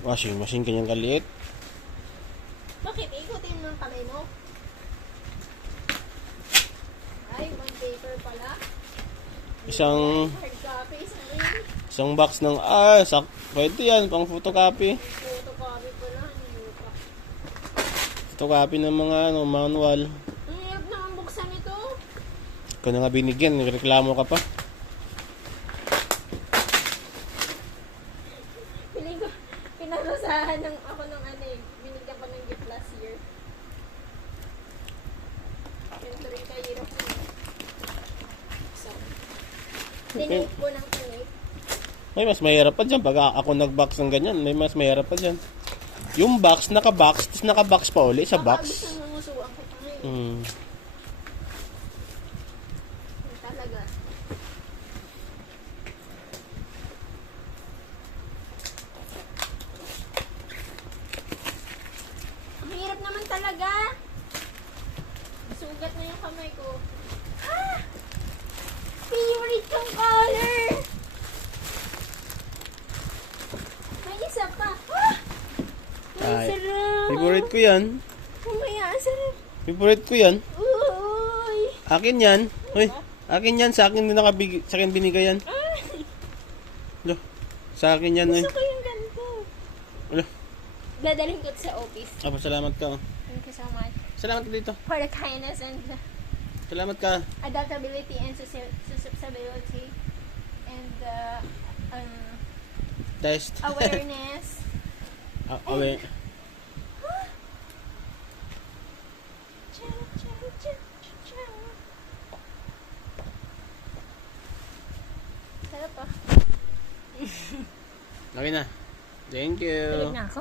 Washing machine, kanyang kaliit. Bakit? Ikutin mo ng kamay mo. Ay, one paper pala. Isang Hard copy, isang ring. isang box ng pwede yan, pang photocopy. Photocopy pala. Hindi pa. Photocopy ng mga manual. Ang hirap naman buksan ito. Ikaw na nga binigyan, nagreklamo ka pa. Piling ko, pinarusahan ako ng ano eh. Binigyan ko ng gift last year. Ganito rin kahirap na. So, tinape ko ng tinape. May mas mahirap pa dyan. Pag ako nag-box ng ganyan, may mas mahirap pa dyan. Yung box, naka-box, tapos naka-box pa uli sa Baka box. gusto mo musuan ko pa ngayon. Hmm. Yun talaga. Ang hirap naman talaga. Sugat na yung kamay ko. Ha! Favorite kong color! May isa pa. Ah! Ang Ay, sarap. favorite ko yan. Mamaya, ang sarap. Favorite ko yan. Uy! Akin yan. Uy, akin yan. Sa akin sa akin binigay yan. Ay! Lo, sa akin yan. Gusto ko yung ganito. Lo, Dadalhin ko sa office. salamat ka. Thank you so much. Salamat ka dito. For the kindness and Salamat ka. adaptability and susceptibility and Test. awareness. Aware. Sarap ah. Okay na. Thank you. Tulog na ako.